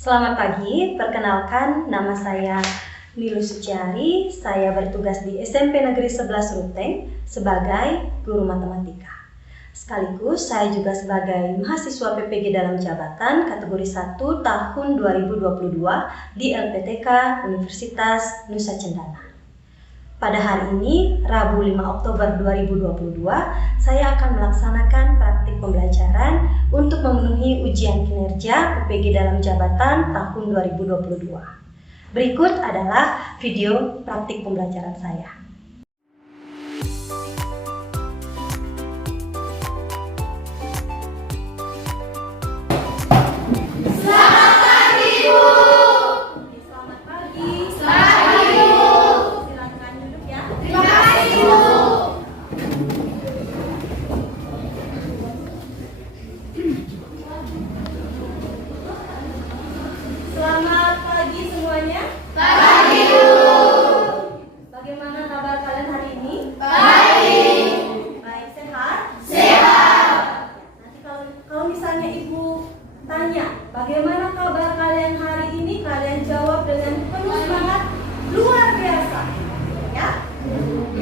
Selamat pagi, perkenalkan nama saya Nilu Suciari. Saya bertugas di SMP Negeri 11 Ruteng sebagai guru matematika. Sekaligus saya juga sebagai mahasiswa PPG dalam jabatan kategori 1 tahun 2022 di LPTK Universitas Nusa Cendana. Pada hari ini, Rabu 5 Oktober 2022, saya akan melaksanakan praktik pembelajaran untuk memenuhi ujian kinerja PPG dalam jabatan tahun 2022. Berikut adalah video praktik pembelajaran saya. Selamat pagi semuanya. Pagi, Bu. Bagaimana kabar kalian hari ini? Baik. Baik, sehat? Sehat. Nanti kalau misalnya Ibu tanya, bagaimana kabar kalian hari ini? Kalian jawab dengan penuh semangat, luar biasa. Ya?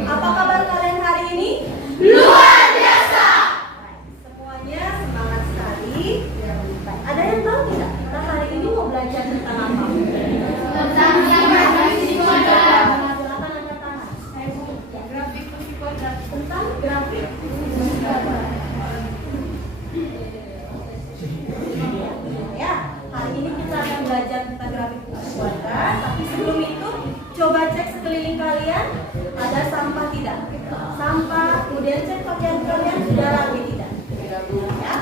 Apa kabar kalian hari ini? Luar biasa. Semuanya semangat sekali. Ada yang tahu tidak? Kita hari ini mau belajar tentang apa? Tentang grafik kuadrat. Silakan angkat tangan. Grafik kuadrat. Tentang grafik. Ya, hari ini kita akan belajar tentang grafik fungsi kuadrat. Tapi sebelum itu, coba cek sekeliling kalian ada sampah tidak? Sampah, kemudian cek pakaian kalian sudah rapi tidak? Ya.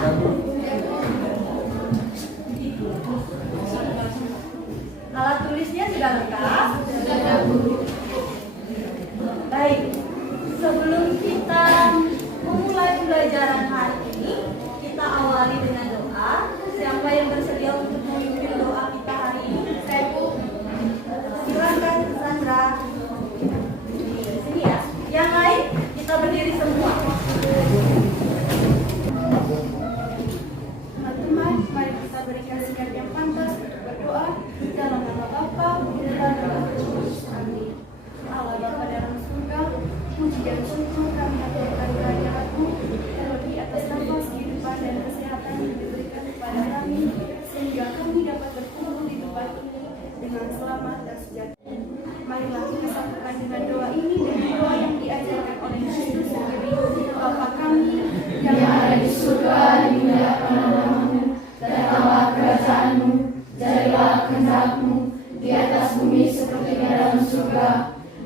Alat tulisnya sudah lengkap? Baik, sebelum kita memulai pembelajaran hari ini, kita awali dengan doa. Siapa yang bersedia untuk memimpin doa kita hari ini? Saya, Bu. Silakan, Sandra. Di sini ya. Yang lain, kita berdiri semua. Teman-teman, mari kita berikan sikap yang pantas untuk berdoa dalam nama Bapa dan Roh Kudus. Amin. Allah Bapa dalam surga, puji dan syukur kami aturkan kehadirat-Mu, terlebih atas nafas kehidupan dan kesehatan yang diberikan kepada kami, sehingga kami dapat berkumpul di tempat ini dengan selamat dan sejahtera. Marilah kita satukan dengan doa ini dengan doa yang diajarkan oleh Yesus sendiri. Bapa kami yang ada di surga, dimuliakan namamu, datanglah kerajaan-Mu, jadilah kehendak-Mu di atas bumi seperti di dalam surga.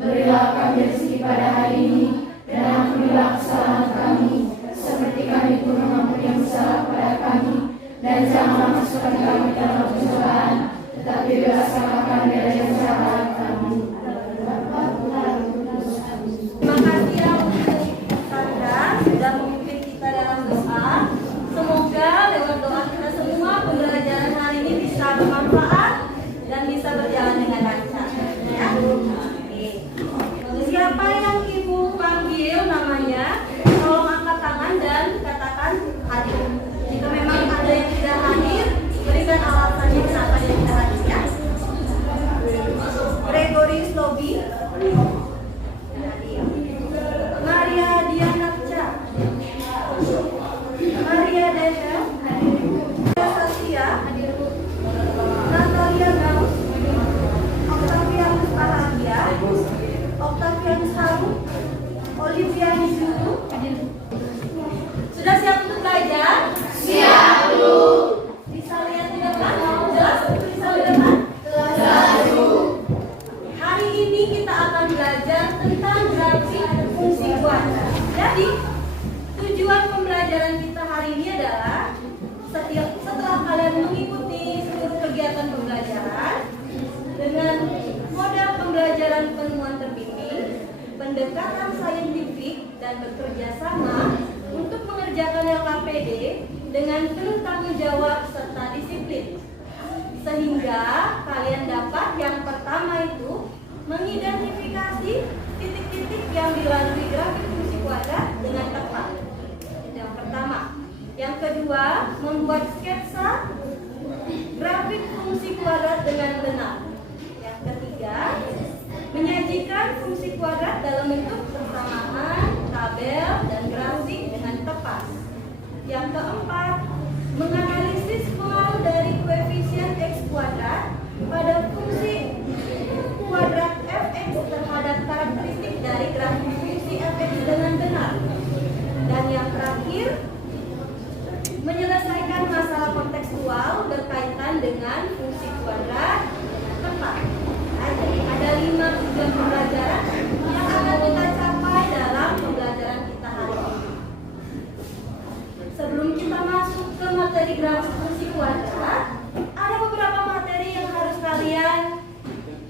Berilah kami rezeki pada hari ini, dan ampunilah kesalahan kami, seperti kami pun mengampuni yang bersalah pada kami. Dan janganlah masukkan kami dalam pencobaan, tetapi bebaskanlah kami dari yang jahat. Amin. Terima kasih ya untuk Sandra sudah memimpin kita dalam doa. Semoga lewat doa kita semua pembelajaran hari ini bisa bermanfaat dan bisa berjalan dengan lancar. Ya. Oke. Siapa yang Ibu panggil namanya, tolong angkat tangan dan katakan hadir. Jika memang ada yang tidak hadir, berikan alasannya kenapa dia tidak hadir ya. Gregory Slobi, Maria Dianakca, Maria Desa, Satya, Natalia Gaus, Octavianus Bahagia, Octavianus Haru, Olivia Nizuru. Sudah siap untuk belajar? Siap, Bu. Bisa lihat di depan? Jelas tulisan di depan? Jelas, Bu. Hari ini kita akan belajar tentang grafik fungsi kuadrat. Jadi, tujuan pembelajaran kita hari ini adalah setelah kalian mengikuti seluruh kegiatan pembelajaran dengan model pembelajaran penemuan terbimbing, pendekatan saintifik, dan bekerja sama untuk mengerjakan LKPD dengan penuh tanggung jawab serta disiplin. Sehingga kalian dapat yang pertama itu mengidentifikasi titik-titik yang dilalui grafik fungsi kuadrat dengan tepat. Yang pertama. Yang kedua, membuat sketsa grafik fungsi kuadrat Dan yang terakhir, menyelesaikan masalah kontekstual berkaitan dengan fungsi kuadrat tepat. Nah, jadi ada 5 tujuan pembelajaran yang akan kita capai dalam pembelajaran kita hari ini. Sebelum kita masuk ke materi grafik fungsi kuadrat, ada beberapa materi yang harus kalian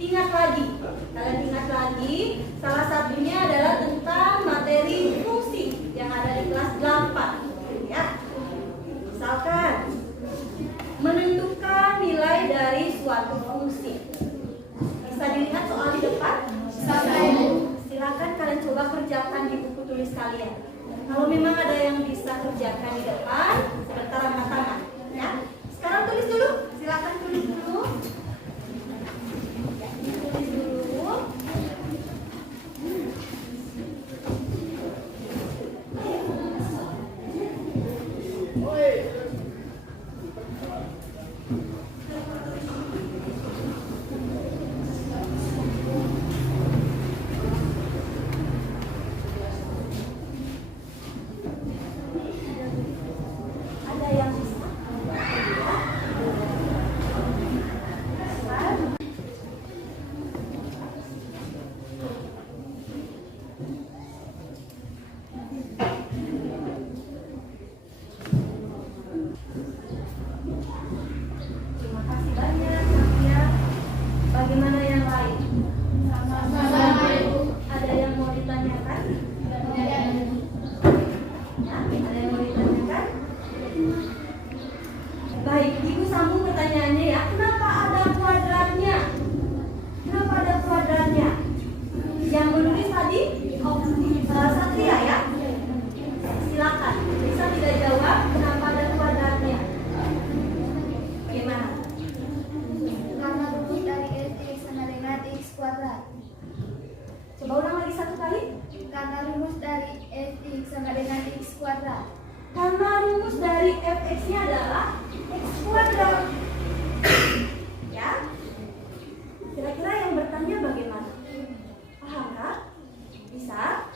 ingat lagi. Kalian ingat lagi, salah satunya adalah tentang materi fungsi yang ada di kelas 8. Ya. Misalkan, menentukan nilai dari suatu fungsi. Bisa dilihat soal di depan? Silakan kalian coba kerjakan di buku tulis kalian. Kalau memang ada yang bisa kerjakan di depan, sebentar angkat tangan. Ya. Sekarang tulis dulu. Silakan tulis dulu. Ya, tulis dulu. Ada yang bisa? Terima kasih banyak, Safia. Bagaimana yang lain? Ada yang mau ditanyakan? Ya, ada yang mau ditanyakan? Baik, Ibu sambung pertanyaannya ya. Kenapa ada kuadratnya? Kenapa ada kuadratnya? Yang menulis tadi? Oh, Satria ya? Silakan. Bisa tidak jawab kenapa ada kuadratnya? Gimana? Karena rumus dari fx sama dengan x kuadrat. Coba ulang lagi satu kali. Karena rumus dari fx sama dengan x kuadrat. Karena rumus dari fx-nya adalah x kuadrat. Ya? Kira-kira yang bertanya bagaimana? Paham kah? Bisa?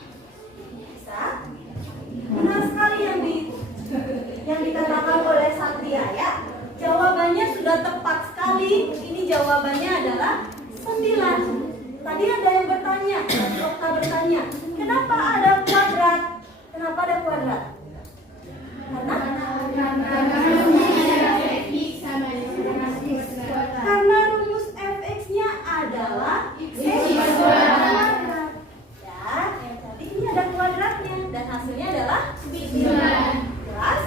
Bisa? Benar sekali yang dikatakan oleh Satria ya. Jawabannya sudah tepat sekali. Ini jawabannya adalah 9. Tadi ada yang bertanya, Okta bertanya, kenapa ada kuadrat? Kenapa ada kuadrat? Karena rumus fx-nya adalah x kuadrat. Ya, jadi ini ada kuadratnya dan hasilnya adalah 9. Jelas?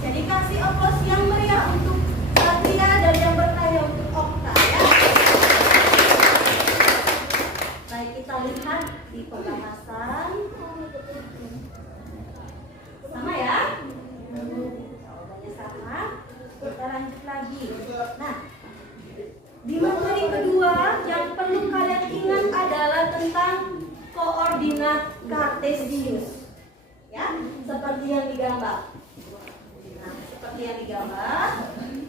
Jadi kasih aplaus yang meriah untuk Satria dan yang bertanya untuk Okta ya. Baik, kita lihat di pembahasan. Sama ya? Jawabannya sama. Kita lanjut lagi. Nah, di materi kedua yang perlu kalian ingat adalah tentang koordinat kartesius. Ya, seperti yang digambar. Nah, seperti yang digambar.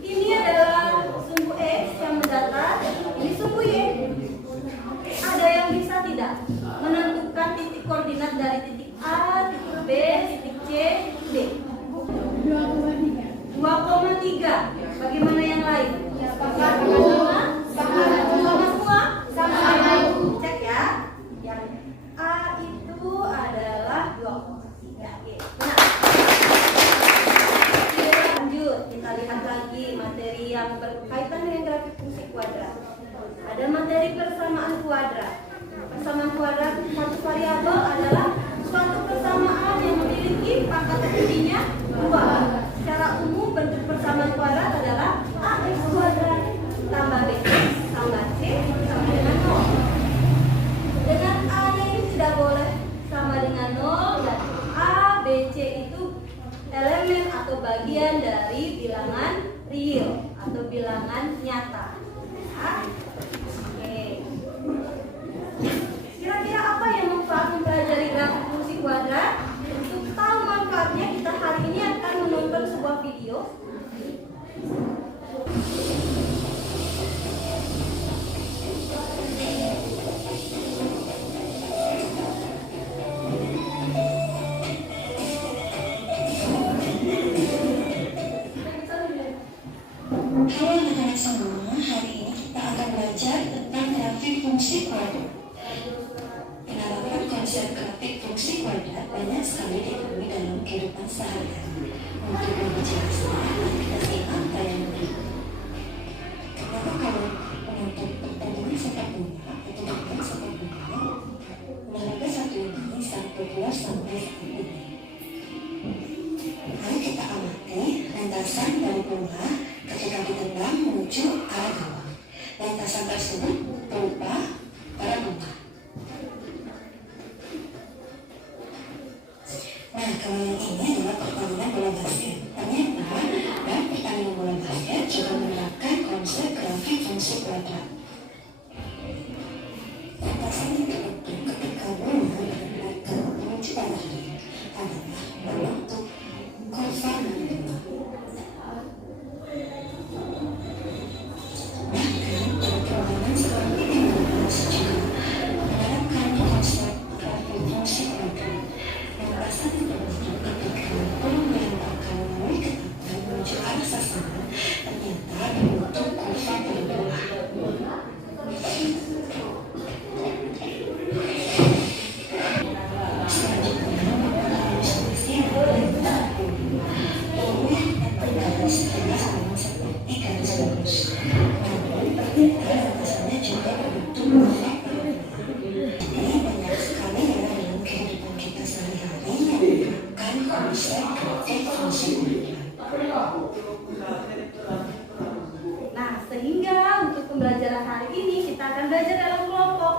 Ini adalah sumbu X yang mendatar, ini sumbu Y. Ada yang bisa tidak menentukan titik koordinat dari titik A, titik B, titik C, titik D? 2,3. Bagaimana yang lain? Sama? Sama semua? Sama. Cek ya. Yang A itu adalah 2,3. Oke. Nah. Lanjut, kita lihat lagi materi yang berkaitan dengan grafik fungsi kuadrat. Ada materi persamaan kuadrat. Persamaan kuadrat satu variabel adalah suatu persamaan yang memiliki pangkat intinya 2. Secara umum bentuk persamaan kuadrat adalah ax kuadrat tambah bx tambah c sama dengan 0. Dengan a-nya ini tidak boleh sama dengan 0 dan a, b, c itu elemen atau bagian dari bilangan real atau bilangan nyata. Ya. Oke. Kira-kira apa yang manfaat mempelajari grafik fungsi kuadrat? Untuk tahu manfaatnya, kita hari ini akan menonton sebuah video. banyak sekali ditemui dalam kehidupan sehari-hari. Untuk lebih jelasnya, kita simak tayangan berikut. Kenapa kalau menonton pertandingan sepak bola atau bahkan sepak bola, olahraga satu ini sangat populer sampai saat ini? Mari kita amati lintasan dari bola ketika ditendang menuju arah gawang. Lintasan tersebut berupa parabola. Nah, kalau yang ini adalah pertandingan bola basket. Ternyata dalam pertandingan bola basket juga menerapkan konsep grafik fungsi kuadrat. Lintasan yang terbentuk ketika bola bergerak menuju arah ring adalah berbentuk kurva mandala. Bahkan pada permainan seperti ini menerapkan konsep grafik fungsi kuadrat. Lintasan yang terbentuk ketika bola dilemparkan melalui ketapan menuju arah sasaran ternyata berbentuk kurva parabola. Nah, sehingga untuk pembelajaran hari ini kita akan belajar dalam kelompok.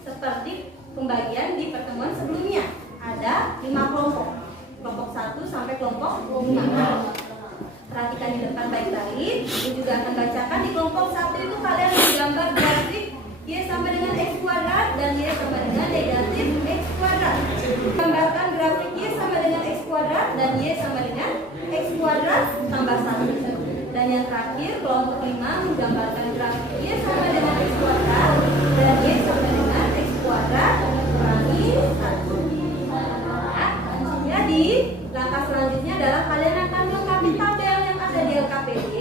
Seperti pembagian di pertemuan sebelumnya. Ada 5 kelompok. Kelompok 1 sampai kelompok 5. Perhatikan di depan baik-baik. Ibu juga akan bacakan di kelompok 1 itu kalian menggambar grafik Y sama dengan X kuadrat dan Y sama dengan negatif X kuadrat. Gambarkan grafik Y sama dengan X kuadrat dan Y sama dengan X kuadrat tambah 1. Dan yang terakhir kelompok 5 menggambarkan grafik Y sama dengan X kuadrat dan Y sama dengan X kuadrat kurangi 1. Jadi langkah selanjutnya adalah kalian akan melengkapi tabel yang ada di LKPD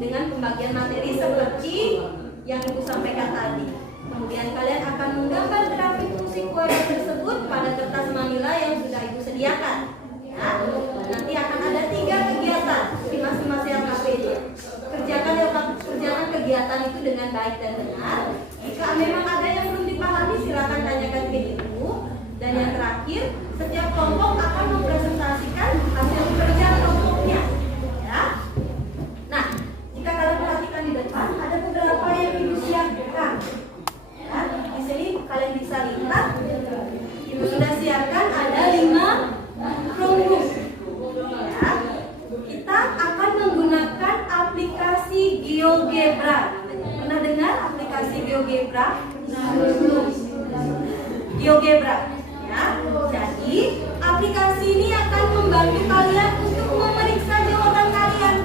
dengan pembagian materi seperti yang Ibu sampaikan tadi. Kemudian kalian akan menggambar grafik fungsi kuadrat tersebut pada kertas manila yang sudah Ibu sediakan. Ya, nanti akan ada 3 kegiatan di masing-masing LKPD. Kerjakan kegiatan itu dengan baik dan benar. Jika memang ada yang belum dipahami, silakan tanyakan ke Ibu. Dan yang terakhir, setiap kelompok akan mempresentasikan hasil kerja kelompoknya. Ya. Nah, jika kalian perhatikan di depan, ada beberapa yang Ibu siapkan. Ya, di sini kalian bisa lihat, Ibu sudah siapkan ada 5 kelompok. Ya, kita akan menggunakan aplikasi GeoGebra. Pernah dengar aplikasi GeoGebra? GeoGebra. Ya, jadi aplikasi ini akan membantu kalian untuk memeriksa jawaban kalian.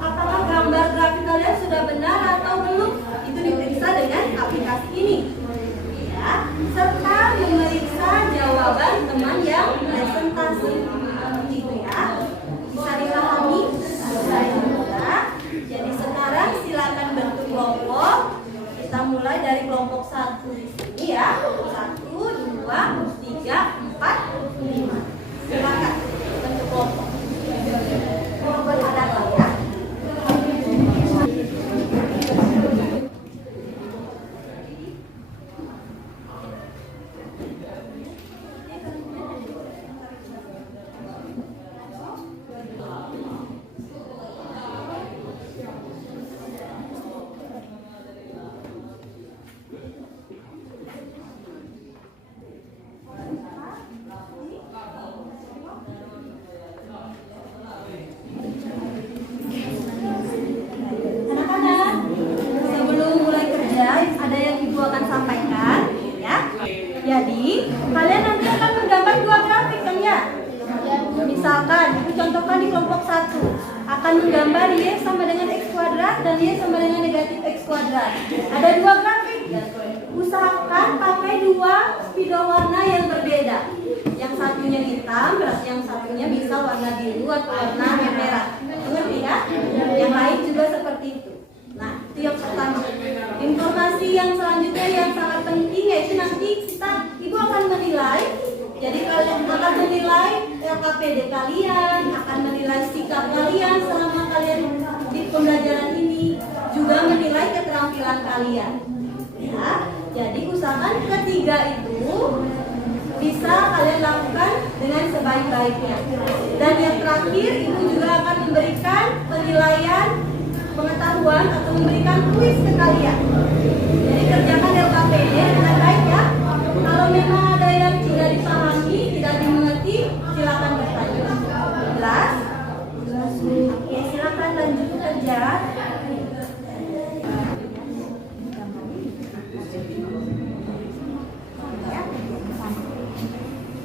Apakah gambar grafik kalian sudah benar atau belum? Itu diperiksa dengan aplikasi ini. Ya, serta memeriksa jawaban teman yang presentasi. Itu ya. Bisa dipahami? Ya. Jadi sekarang silakan bentuk kelompok. Kita mulai dari kelompok 1 di sini ya. 1, 2, 3, 4, 5. Silakan bentuk kelompok. Mohon berhadapan ya. Anak-anak, sebelum mulai kerja ada yang Ibu akan sampaikan ya. Jadi kalian nanti akan menggambar 2 grafik kan ya. Misalkan Ibu contohkan di kelompok 1 akan menggambar Y sama dengan X kuadrat dan Y sama dengan negatif X kuadrat. Ada 2 grafik. Usahakan pakai 2 spidol warna yang berbeda. Yang satunya hitam, berarti yang satunya bisa warna biru atau warna merah. Mengerti ya? Yang lain juga seperti itu. Nah, itu yang pertama. Informasi yang selanjutnya yang sangat penting yaitu nanti Ibu akan menilai Jadi kalian akan menilai LKPD kalian, akan menilai sikap kalian selama kalian di pembelajaran ini, juga menilai keterampilan kalian. Ya, jadi usahakan ketiga itu bisa kalian lakukan dengan sebaik-baiknya. Dan yang terakhir itu juga akan memberikan penilaian pengetahuan atau memberikan kuis ke kalian. Jadi kerjakan LKPD dengan baik ya. Kalau memang ada yang tidak dipahami, tidak dimengerti, silakan bertanya. Jelas? Oke, silakan lanjut kerja.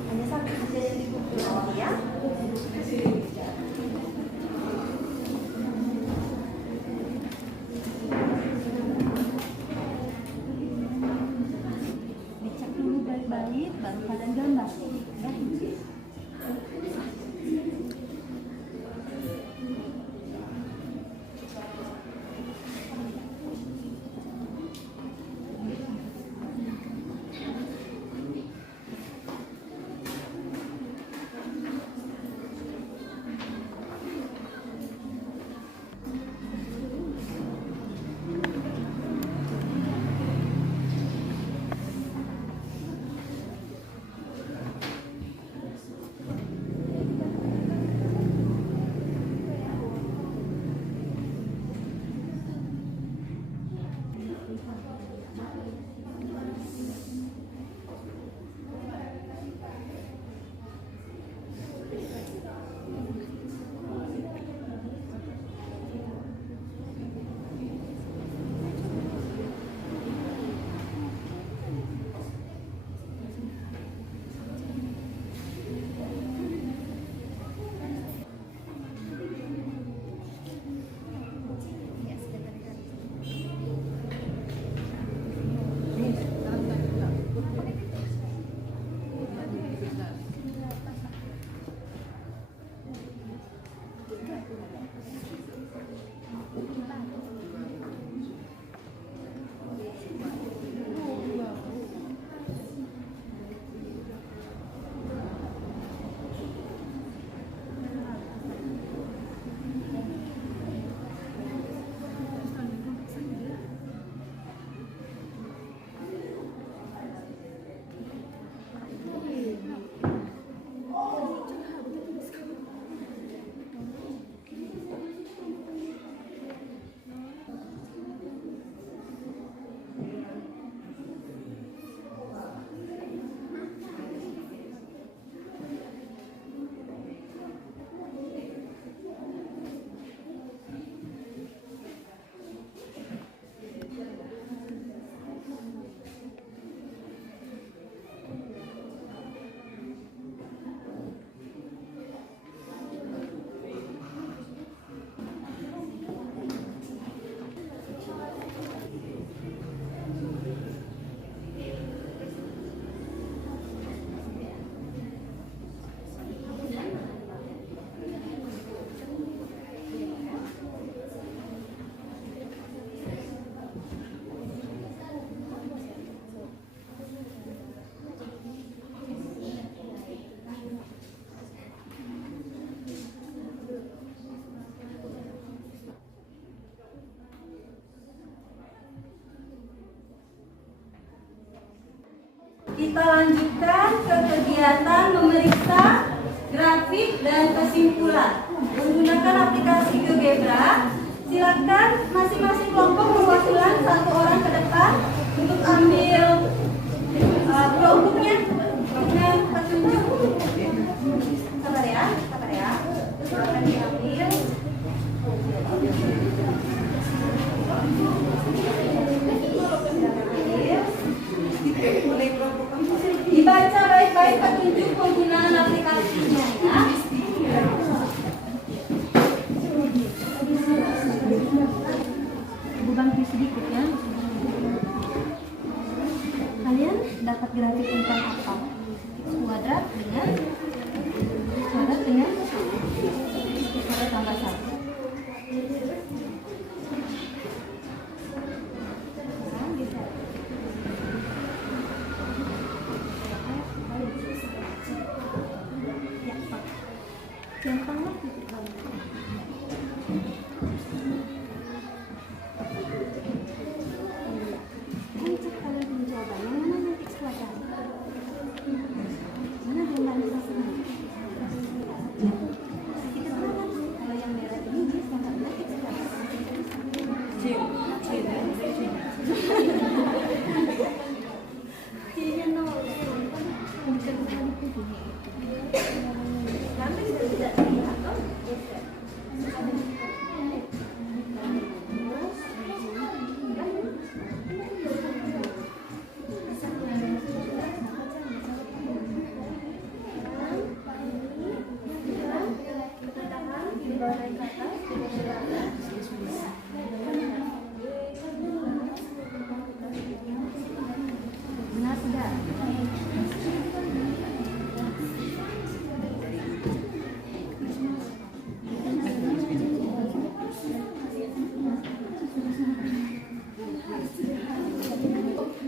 Hanya satu saja yang dibutuhkan ya. Dicek dulu baik-baik, baru kalian gambar. Ya. Kita lanjutkan ke kegiatan memeriksa grafik dan kesimpulan menggunakan aplikasi GeoGebra. Silakan masing-masing kelompok perwakilan satu orang ke depan untuk ambil kelompoknya dengan petunjuk. Sabar ya, sabar ya. Silakan diambil. Dibaca baik-baik petunjuk penggunaan aplikasinya ya. Ibu bantu sedikit ya. Kalian dapat grafik tentang apa? X kuadrat dengan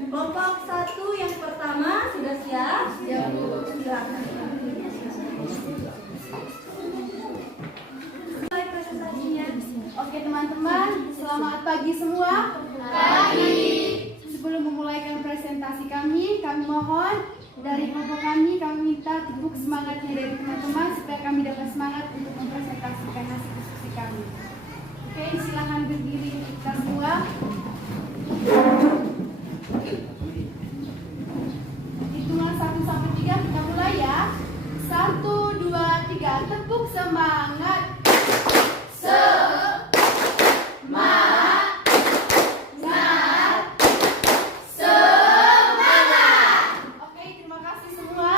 Kelompok 1 yang pertama sudah siap? Siap. Silakan. Mulai presentasinya. Oke teman-teman, selamat pagi semua. Pagi. Sebelum memulaikan presentasi kami mohon dari kelompok kami minta tepuk semangatnya dari teman-teman supaya kami dapat semangat untuk mempresentasikan hasil diskusi kami. Oke, silakan berdiri kita semua. Hitungan 1 sampai 3 kita mulai ya. 1, 2, 3, tepuk semangat. Oke, terima kasih semua.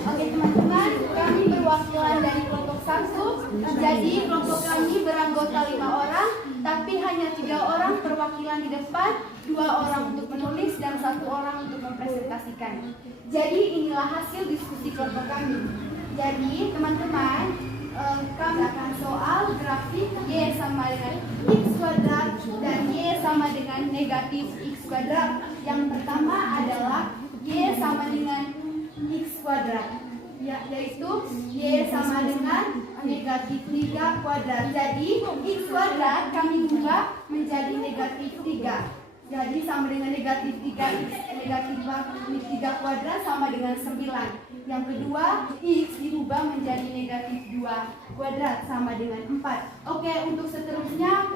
Oke teman-teman, kami perwakilan dari kelompok 1. Jadi kelompok kami beranggota 5 orang, tapi hanya 3 orang perwakilan di depan, 2 orang untuk menulis dan 1 orang untuk mempresentasikan. Jadi inilah hasil diskusi kelompok kami. Jadi teman-teman, kami akan soal grafik Y sama dengan X kuadrat dan Y sama dengan negatif X kuadrat. Yang pertama adalah Y sama dengan X kuadrat, yaitu Y sama dengan negatif 3 kuadrat. Jadi X kuadrat kami ubah menjadi negatif 3. Jadi sama dengan negatif 3 X, negatif 3 kuadrat sama dengan 9. Yang kedua, X diubah menjadi negatif 2 kuadrat sama dengan 4. Oke, untuk seterusnya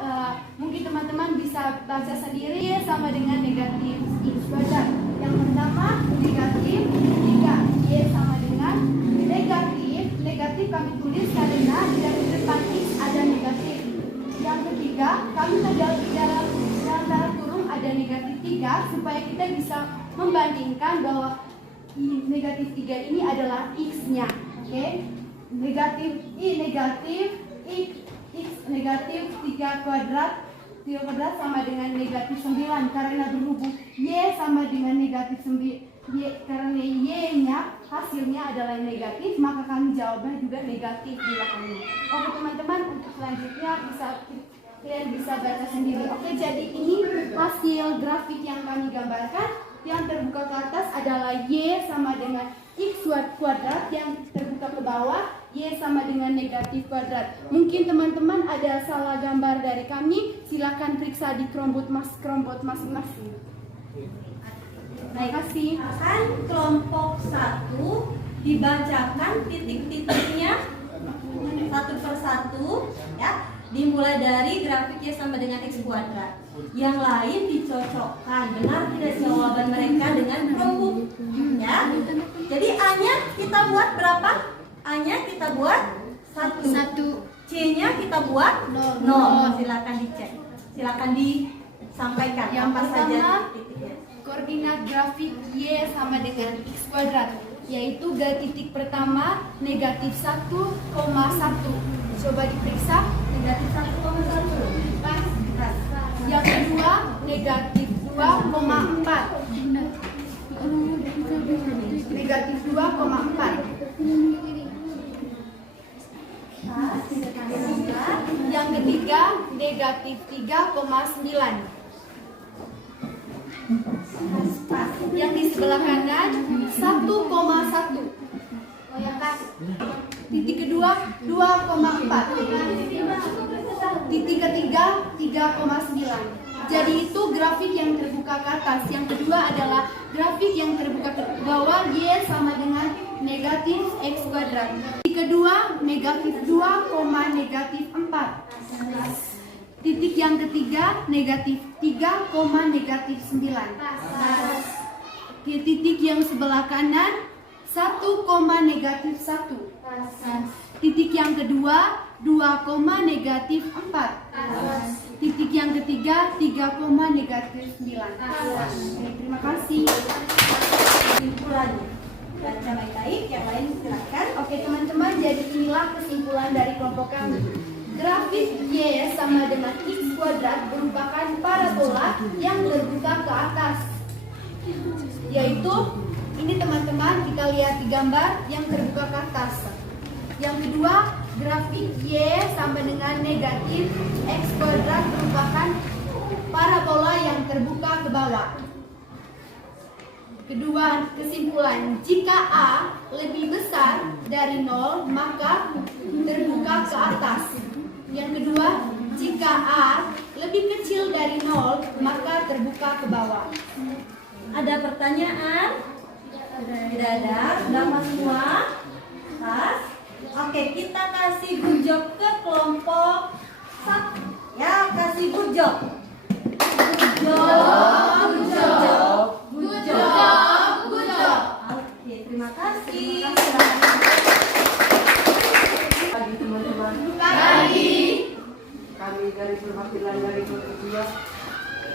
mungkin teman-teman bisa baca sendiri. Y sama dengan negatif X kuadrat. Yang pertama, negatif 3. Y sama dengan negatif kami tulis karena di depan X ada negatif. Yang ketiga, kami dalam tanda kurung ada negatif 3 supaya kita bisa membandingkan bahwa negatif 3 ini adalah X-nya. Oke? Negatif X negatif 3 kuadrat sama dengan negatif 9 karena berhubung Y sama dengan negatif 9. Karena Y-nya hasilnya adalah negatif, maka kami jawabnya juga negatif di belakangnya. Oke teman-teman, untuk selanjutnya kalian bisa baca sendiri. Oke, jadi ini hasil grafik yang kami gambarkan. Yang terbuka ke atas adalah Y sama dengan X kuadrat, yang terbuka ke bawah Y sama dengan negatif kuadrat. Mungkin teman-teman ada salah gambar dari kami, silakan periksa di Chromebook masing-masing. Terima kasih. Akan kelompok 1 dibacakan titik-titiknya satu per satu, ya. Dimulai dari grafik Y sama dengan X kuadrat. Yang lain dicocokkan benar tidak jawaban mereka dengan Chromebook, ya. Jadi A-nya kita buat berapa? A-nya kita buat 1. C-nya kita buat 0. Silakan dicek. Silakan disampaikan Yang apa pertama, saja titiknya. Koordinat grafik Y sama dengan X kuadrat, yaitu titik pertama negatif 1,1. Coba diperiksa. Negatif 1,1. Pas. Yang kedua negatif 2,4. Negatif 2,4. Yang ketiga negatif 3,9. Yang di sebelah kanan 1,1. kedua 2,4. Titik ketiga 3,9. Jadi itu grafik yang terbuka ke atas. Yang kedua adalah grafik yang terbuka ke bawah, Y sama dengan negatif X kuadrat. Titik kedua negatif 2, negatif 4. Titik yang ketiga negatif 3, negatif 9. Titik yang sebelah kanan 1, negatif 1. Titik yang kedua 2, negatif 4. Titik yang ketiga 3, negatif 9. Terima kasih. Kesimpulannya. Baca baik-baik, yang lain silakan. Oke teman-teman, jadi inilah kesimpulan dari kelompok kami. Grafik Y sama dengan X kuadrat merupakan parabola yang terbuka ke atas. Yaitu, ini teman-teman kita lihat di gambar yang terbuka ke atas. Yang kedua, grafik Y sama dengan negatif X kuadrat merupakan parabola yang terbuka ke bawah. Kedua, kesimpulan, jika A lebih besar dari 0, maka terbuka ke atas. Yang kedua, jika A lebih kecil dari 0, maka terbuka ke bawah. Ada pertanyaan? Tidak ada. Sudah semua? Pas? Oke, kita kasih good job ke kelompok 1. Ya, kasih good job. Good job. Good job. Good job. Good job. Oke, terima kasih. Pagi teman-teman. Pagi. Kami dari perwakilan dari kelompok 2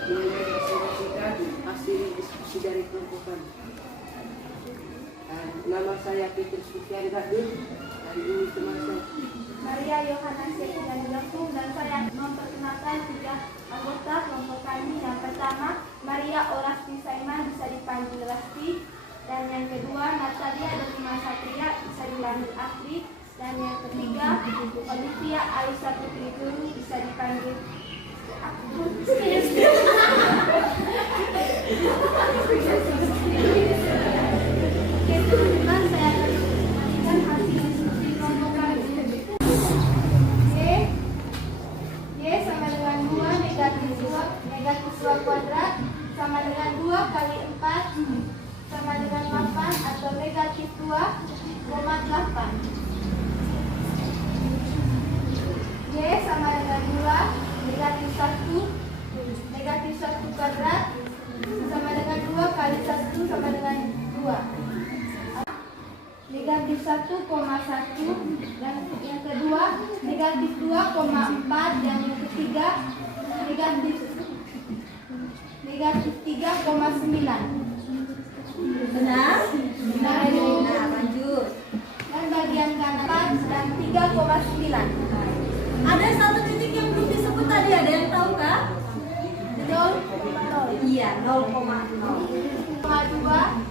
menyaksikan hasil diskusi dari kelompok kami. Nama saya Peter Sufian Gadun. Hari ini teman saya Maria Yohana Syekhdan Langsung, dan saya memperkenalkan 3 anggota kelompok kami. Yang pertama, Maria Orasti Saiman, bisa dipanggil Lasti. Dan yang kedua, Natalia Delima Satria, bisa dipanggil Afri. Dan yang ketiga, Olivia Aisyah Putri Guru, bisa dipanggil teman-teman, saya akan memberikan hasil diskusi kelompok kami. Y sama dengan 2, negatif 2 kuadrat sama dengan 2 kali 4 sama dengan 8 atau negatif 2,8. Y sama dengan 2, negatif 1 kuadrat sama dengan 2 kali 1 sama dengan 2. Negatif 1,1, dan yang kedua negatif 2,4, dan yang ketiga negatif 3,9. Benar? Benar. Nah, lanjut. Dan bagian kanan dan 3,9. Ada satu titik yang belum disebut tadi, ada yang tahu kah? 0,0. Iya, 0,0.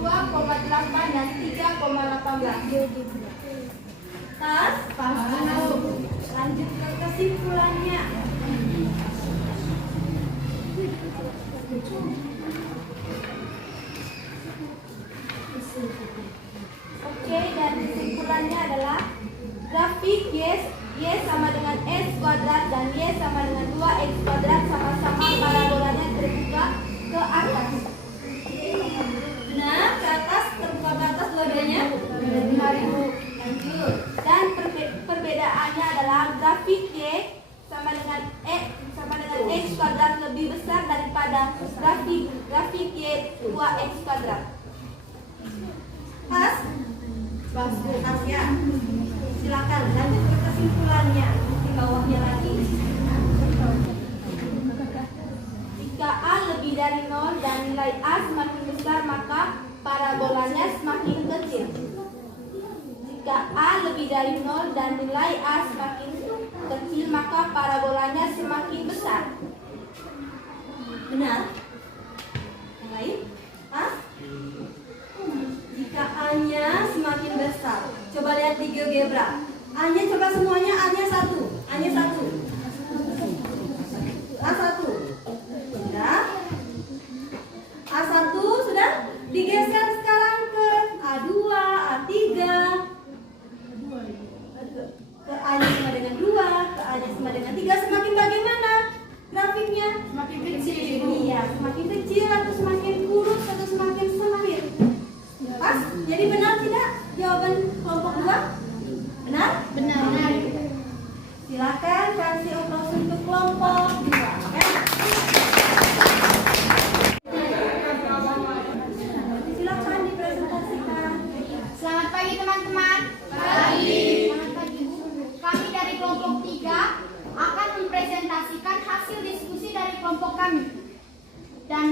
2,8 dan 3,18. Tas? Pas. Lanjut ke kesimpulannya. Oke, dan kesimpulannya adalah grafik Y sama dengan X kuadrat dan Y sama dengan 2X kuadrat sama-sama parabolanya terbuka ke atas. Benar, ke atas, terbuka ke atas dua-duanya. Lanjut. Dan perbedaannya adalah grafik Y sama dengan X kuadrat lebih besar daripada grafik Y 2X kuadrat. Pas? Pas ya. Silakan lanjut ke kesimpulannya di bawahnya lagi. Jika A lebih dari 0 dan nilai A semakin besar, maka parabolanya semakin kecil. Jika A lebih dari 0 dan nilai A semakin kecil, maka parabolanya semakin besar. Benar? Yang lain? Pas? Jika A-nya semakin besar, coba lihat di GeoGebra. A-nya coba semuanya, A-nya 1. A-nya 1. A1. Sudah? A1 sudah? Digeser sekarang ke A2, A3.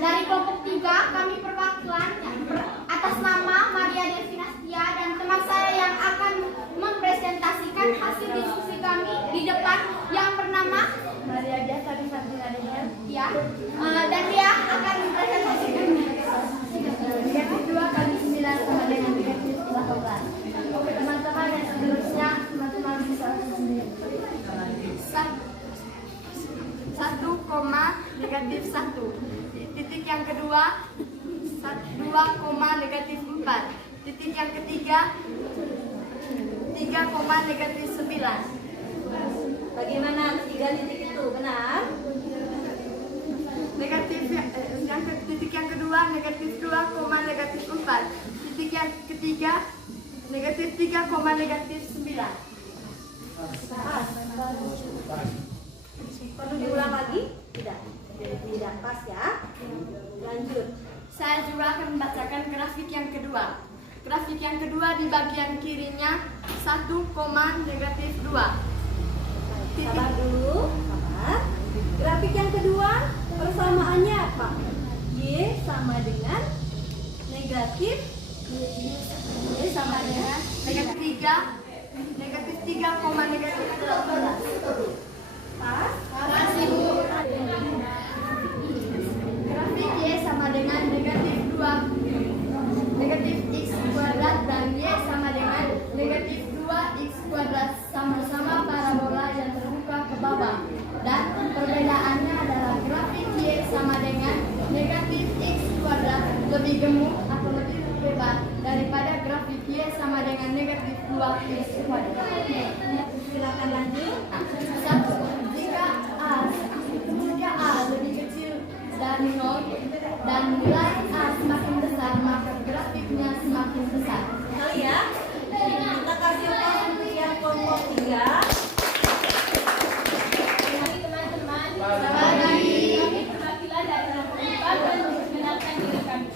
Dari kelompok 3 kami perwakilan atas nama Maria Devinastia dan teman saya yang akan mempresentasikan hasil diskusi kami di depan yang bernama Maria Jasa Devinastia dan dia akan mempresentasikan negatif 2 kali 9 sama dengan negatif 18. Oke teman-teman, dan seterusnya teman-teman bisa sendiri. 1, negatif 1. Titik yang kedua 2, negatif 4. Titik yang ketiga 3, negatif 9. Bagaimana ketiga titik itu? Benar? Titik yang kedua negatif 2, negatif 4. Titik yang ketiga negatif 3, negatif 9. Perlu diulang lagi? Tidak. Tidak pas ya. Lanjut. Saya juga akan membacakan grafik yang kedua. Grafik yang kedua di bagian kirinya 1, negatif 2. Sabar dulu. Sabar. Grafik yang kedua persamaannya apa? Y sama dengan negatif Y sama dengan Negatif 3, negatif 3, negatif 12. pas. Grafik Y sama dengan negatif 2, negatif X kuadrat dan Y sama dengan negatif 2X kuadrat, sama-sama parabola yang terbuka ke bawah. Dan perbedaannya adalah grafik Y sama dengan negatif X kuadrat lebih gemuk atau lebih lebar daripada grafik Y sama dengan negatif 2X kuadrat. Silakan lanjut. 1. Jika A lebih kecil dari 0 dan nilai A semakin besar, maka grafiknya semakin besar. Kali ya. Kita kasih upah untuk yang kelompok 3. Pagi teman-teman. Kami perwakilan dari kelompok 4 dan memperkenalkan diri kami.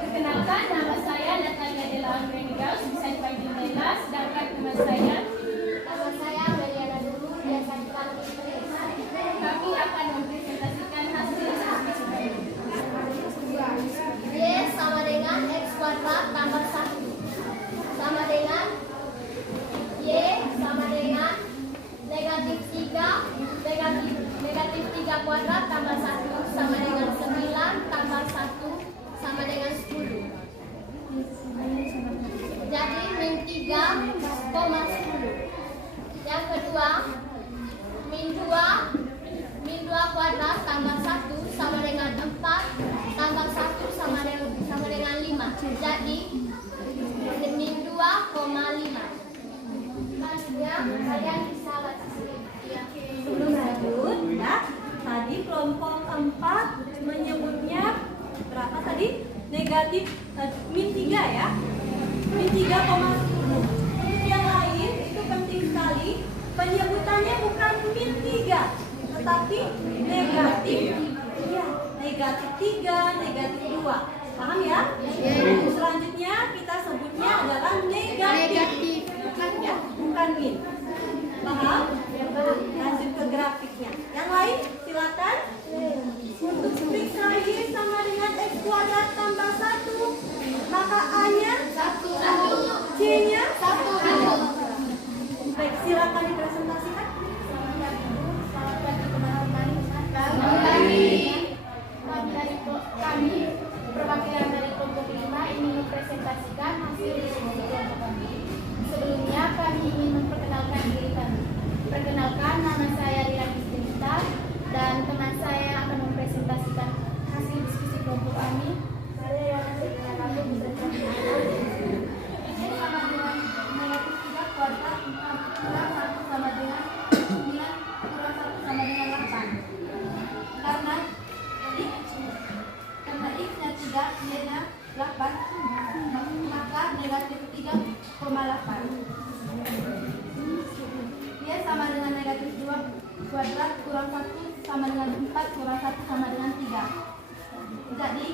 Perkenalkan, nama saya Natalia Dela Anggrenigaus, bisa dipanggil Dela, sedangkan teman saya Nama saya Meliana dulu, biasa dipanggil Chris. kami akan mempresentasikan hasil diskusi kami. Y sama dengan X kuadrat tambah 1 sama dengan Y sama dengan negatif 3 kuadrat tambah 1 sama dengan 9 tambah 1 sama dengan 10. Jadi min 3,10. Yang kedua min 2 kuadrat tambah 1 sama dengan 4 tambah 1 sama dengan 5. Jadi min 2,5. Selanjutnya kalian bisa lihat ya. Sebelum lanjut ya. Tadi kelompok 4 menyebutnya berapa tadi? Negatif min 3 ya. Min 3,10. Untuk yang lain itu penting sekali. Penyebutannya bukan min 3, tetapi negatif. Ya, negatif 3, negatif 2. Paham ya? Selanjutnya kita sebutnya adalah negatif. Bukan min. Paham? Lanjut ke grafiknya. Yang lain silakan. Untuk periksa Y sama dengan X kuadrat tambah 1, maka A-nya 1, C-nya 1. Baik, silakan dipresentasikan. Kami perwakilan dari kelompok 5 ingin mempresentasikan hasil diskusi kelompok kami. Sebelumnya kami ingin memperkenalkan diri kami. Perkenalkan, nama saya Rina Kristinita dan teman saya akan mempresentasikan hasil diskusi kelompok kami. Saya yang dengan kami mempresentasikan ini sama dengan negatif 3 kuadrat kurang 1 sama dengan 9 kurang 1 sama dengan 8. Karena X-nya 3, Y-nya 8, maka negatif 3,8. Y sama dengan negatif 2 kuadrat kurang 1 sama dengan 4 kurang 1 sama dengan 3. Jadi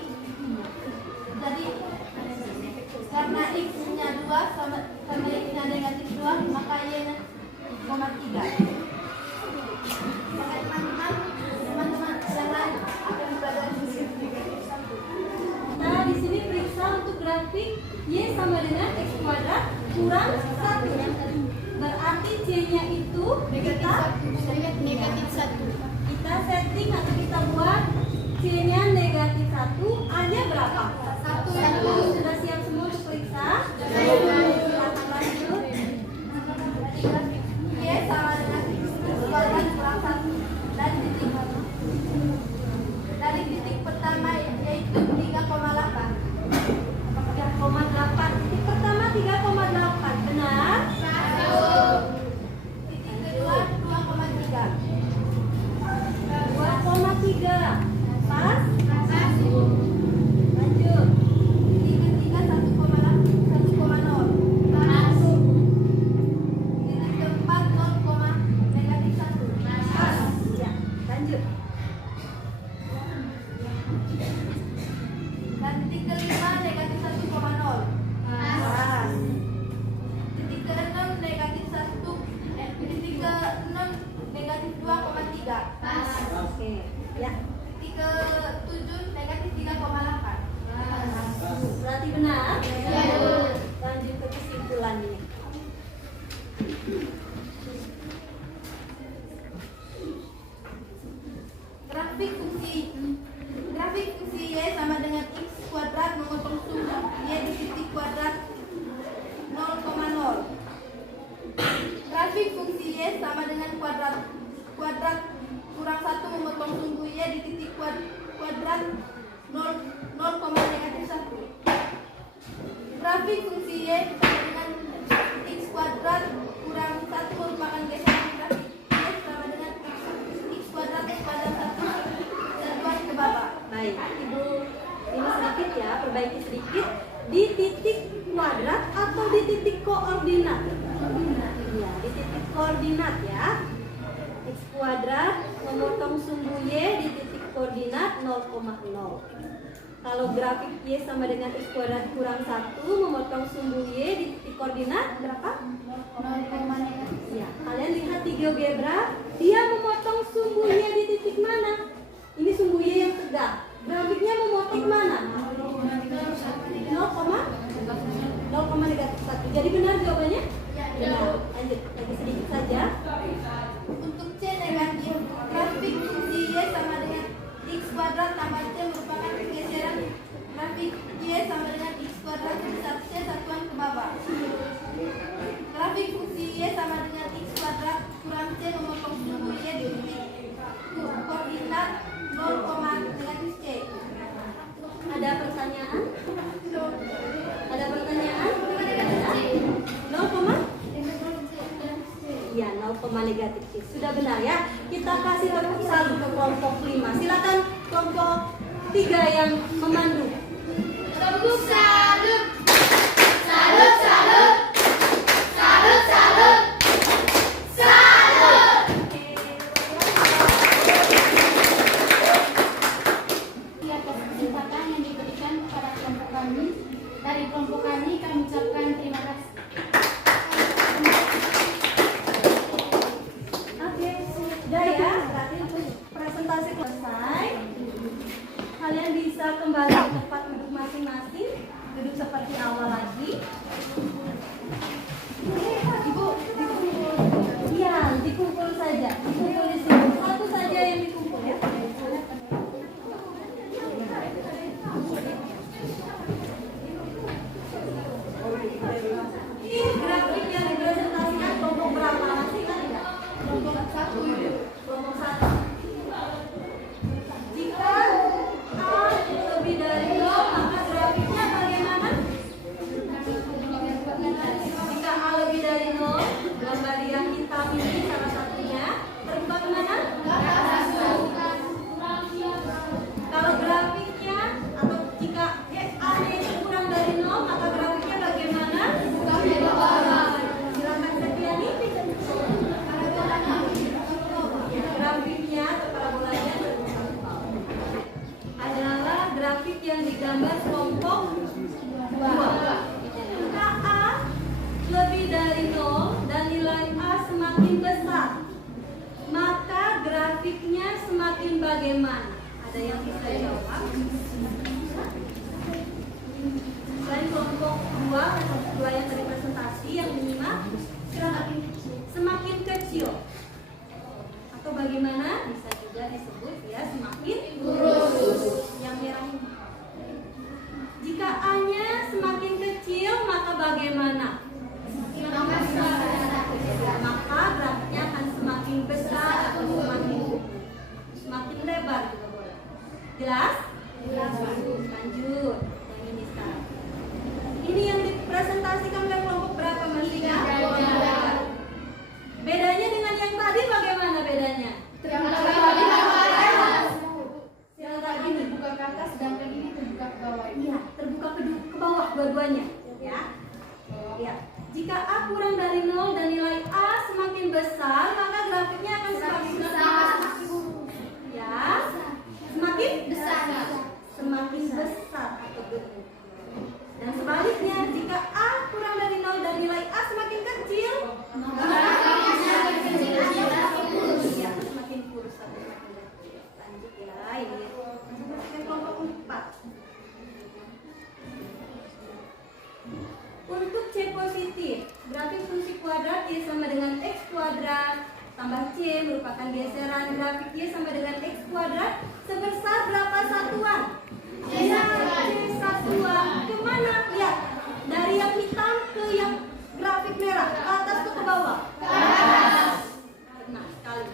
karena X-nya 2 sama X-nya negatif 2, maka Y-nya 0,3. Teman-teman yang lain akan belajar kurang 1. Berarti C-nya itu kita negatif 1. kita setting atau kita buat C-nya negatif 1, A-nya berapa? 1. Sudah siap semua untuk periksa? Silakan lanjut. Y sama dengan X kuadrat kurang 1 dari titik pertama yaitu 3,8. 3,8. Titik pertama 3,8. Benar? Titik kedua 2,3. 2,3. Pas? Lanjut. Titik ketiga 1,0. Titik keempat 0, negatif 1. Pas. Ya, lanjut. Dan titik kelima negatif 1,0. Pas. Titik keenam negatif 1. Titik keenam negatif 2,3. Oke. Ya. Titik ketujuh negatif 3,8. Berarti benar? Lanjut ke kesimpulan ini. Grafik fungsi Y sama dengan X kuadrat memotong sumbu Y di titik kuadrat 0,0. Grafik fungsi Y sama dengan kuadrat kurang 1 memotong sumbu Y di titik kuadrat 0, negatif 1. Grafik fungsi Y sama dengan X kuadrat kurang 1 merupakan geseran grafik Y sama dengan X kuadrat pada 1 satuan ke bawah. Baik, Ibu ini sedikit ya, perbaiki sedikit. Di titik kuadrat atau di titik koordinat? Ya, di titik koordinat ya. X kuadrat memotong sumbu Y di titik koordinat 0,0. Kalau grafik Y sama dengan X kuadrat kurang 1 memotong sumbu Y di titik koordinat berapa? 0, Ya, kalian lihat di GeoGebra, dia memotong sumbu Y di titik mana? Ini sumbu Y yang tegak. Grafiknya memotong mana? 0, negatif 1. Jadi benar jawabannya? Benar. Lanjut lagi sedikit saja. Untuk C negatif, grafik fungsi Y sama dengan X kuadrat tambah C merupakan pergeseran grafik Y sama dengan X kuadrat besar C satuan ke bawah. Grafik fungsi Y sama dengan X kuadrat kurang C memotong sumbu Y di titik koordinat 0, negatif C. Ada pertanyaan? Ada pertanyaan? 0, iya 0, negatif C. Sudah benar ya. Kita kasih tepuk salut ke kelompok 5. Silakan kelompok 3 yang memandu. Tepuk salut. Salut, salut. Salut, salut. Salut. Di atas kesempatan yang diberikan kepada kelompok kami, dari kelompok kami ucapkan terima kasih. Oke, sudah ya. Berarti presentasi selesai. Kalian bisa kembali ke tempat duduk masing-masing. Duduk seperti awal lagi. Ibu, iya, dikumpul saja. Dikumpul di sini. Satu saja yang dikumpul ya. Ini grafik yang dipresentasikan kelompok berapa? Masih kan tidak? Kelompok 1. Kelompok 1. Jika A lebih dari 0, maka grafiknya bagaimana? Jika A lebih dari 0, gambar yang hitam ini salah satunya terbuka kemana? Kalau grafiknya atau jika A itu kurang dari 0, maka grafiknya bagaimana? Silakan Septiani. Grafiknya atau parabolanya adalah grafik yang digambar kelompok 2. Jika A lebih dari 0 dan nilai A semakin besar, maka grafiknya semakin bagaimana? Ada yang bisa jawab? Selain kelompok 2 yang tadi presentasi, presentasi yang menyimak? Semakin kecil. Atau bagaimana? Bisa juga disebut ya semakin kurus. Yang merah ini. Jika A-nya semakin kecil, maka bagaimana? Maka grafiknya akan semakin besar atau semakin lebar juga boleh. Jelas? Lanjut. Yang ini sekarang. Ini yang dipresentasikan oleh kelompok berapa Mas Tika? Bedanya dengan yang tadi bagaimana bedanya? Yang tadi ini Terbuka ke atas, sedangkan ini terbuka ke bawah. iya, terbuka ke bawah dua-duanya, ya. Ya. Jika A kurang dari 0 dan nilai A semakin besar, maka grafiknya akan semakin besar. Ya. Semakin besar. Semakin besar atau gemuk. Dan sebaliknya, jika A kurang dari 0 dan nilai A semakin kecil, ya, semakin kurus atau semakin kecil. Lanjut ya, ini masuk kelompok 4. Untuk C positif, grafik fungsi kuadrat Y sama dengan X kuadrat tambah C merupakan geseran grafik Y sama dengan X kuadrat sebesar berapa satuan? C satuan. Kemana? Lihat, dari yang hitam ke yang grafik merah, ke atas atau ke bawah? Ke atas. Benar sekali.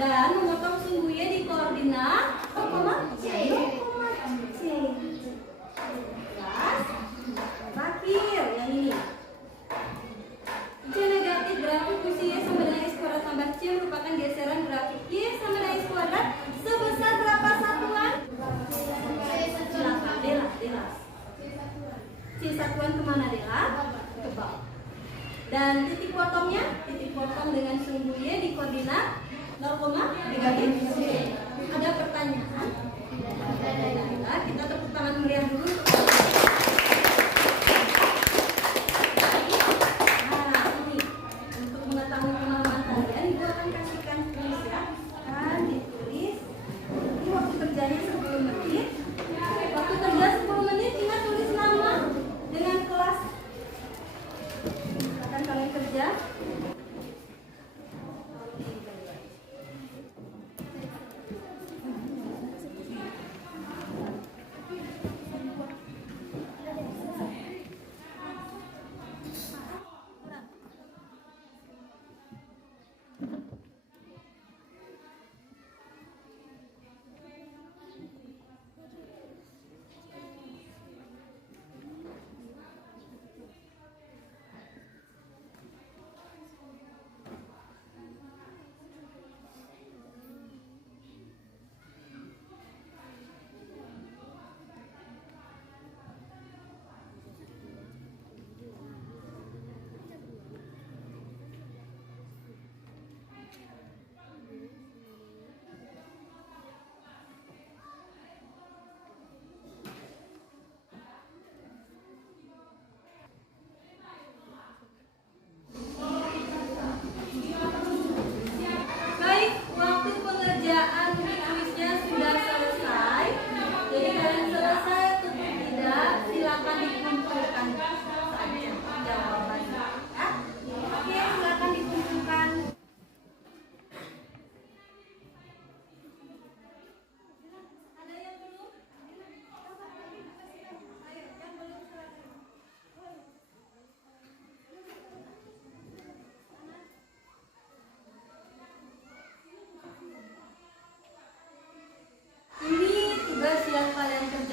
Dan memotong sumbu Y di koordinat 0,C. Terakhir yang ini. C negatif grafik fungsi Y sama dengan X kuadrat tambah C merupakan geseran grafik Y sama dengan X kuadrat sebesar berapa satuan? Silakan Dela. C satuan kemana Dela? Ke bawah. Dan titik potong dengan sumbu Y di koordinat 0, negatif C. Ada pertanyaan? Nah, kita tepuk tangan meriah dulu.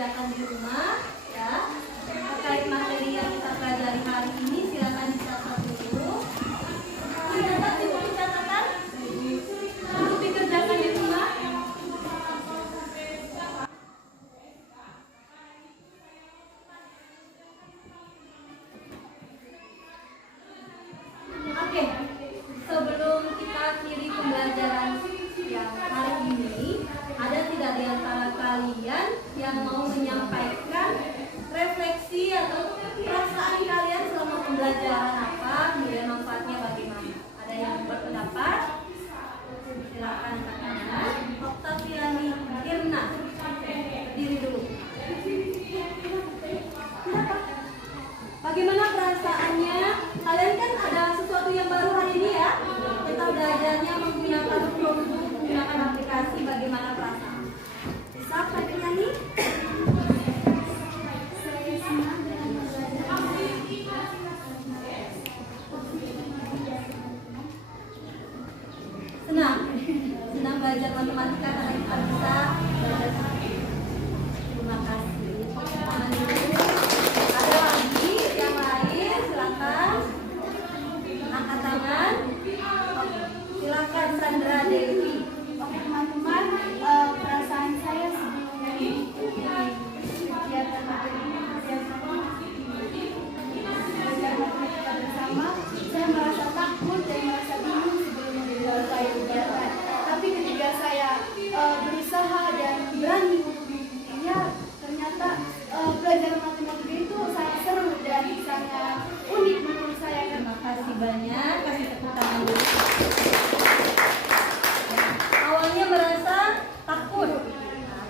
kerjakan di rumah ya. Terkait materi yang kita pelajari hari ini silakan dicatat dulu. Dicatat di buku catatan untuk dikerjakan di rumah. Oke, sebelum kita akhiri pembelajaran yang hari ini, ada tidak di antara kalian yang mau menyampaikan refleksi atau perasaan kalian selama pembelajaran apa, kemudian manfaatnya bagaimana? Ada yang berpendapat? Silakan katanya. Oktaviani Irna, berdiri dulu. Kenapa? Bagaimana perasaannya? Kalian belajar matematika karena kita bisa belajar. Terima kasih. Tangan dulu. Ada lagi yang lain? Silakan. Angkat tangan. Silakan Sandra Dewi. Oke teman-teman, perasaan saya sebelum kegiatan belajar matematika bersama, saya merasa takut dan merasa bingung sebelum memulai kegiatan. Tapi ketika saya berusaha dan berani untuk mengikutinya, ternyata belajar matematika itu sangat seru dan sangat unik menurut saya. Terima kasih banyak. Kasih tepuk tangan dulu. Awalnya merasa takut,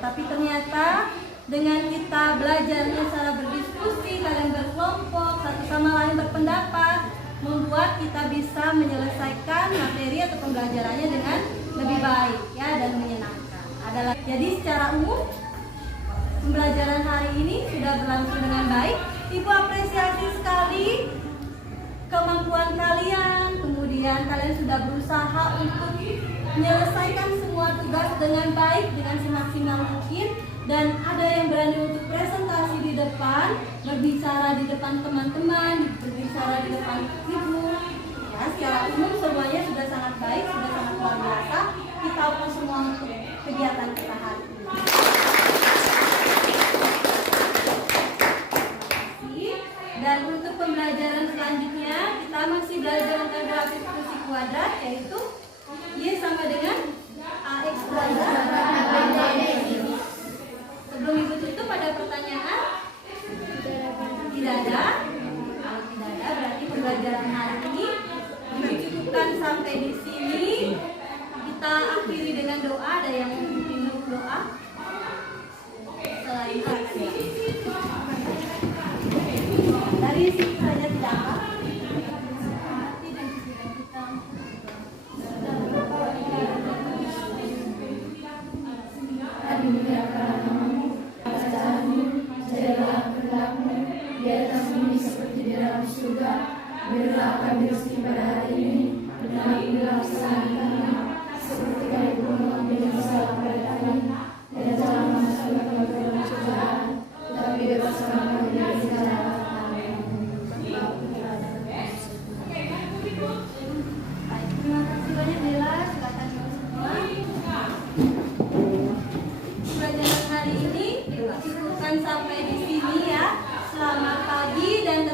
tapi ternyata dengan kita belajarnya secara berdiskusi, kalian berkelompok, satu sama lain berpendapat, membuat kita bisa menyelesaikan materi atau pembelajarannya dengan lebih baik ya dan menyenangkan. Jadi secara umum pembelajaran hari ini sudah berlangsung dengan baik. Ibu apresiasi sekali kemampuan kalian, kemudian kalian sudah berusaha untuk menyelesaikan semua tugas dengan baik, dengan semaksimal mungkin, dan ada yang berani untuk presentasi di depan, berbicara di depan teman-teman, berbicara di depan ibu. Ya, secara umum semuanya sudah sangat baik, sudah sangat luar biasa. Kita ukur semua untuk kegiatan kita hari ini. Dan untuk pembelajaran selanjutnya kita masih belajar tentang grafik fungsi kuadrat, yaitu Y sama dengan AX kuadrat. Sebelum ibu tutup ada pertanyaan? Tidak ada? Kalau tidak ada berarti pembelajaran hari ini dicukupkan sampai di sini. Kita akhiri dengan doa. Ada yang memimpin doa? Selain dari situ saja tidak apa. Berilah kami rezeki pada hari ini, dan ampunilah kesalahan kami, seperti kami pun mengampuni kesalahan pada kami, dan jangan masukkan kami ke dalam cobaan, tetapi bebaskan kami dari jahat. Amin. Terima kasih banyak Bella, silakan semua. Pelajaran hari ini dicukupkan sampai di sini ya. Selamat pagi dan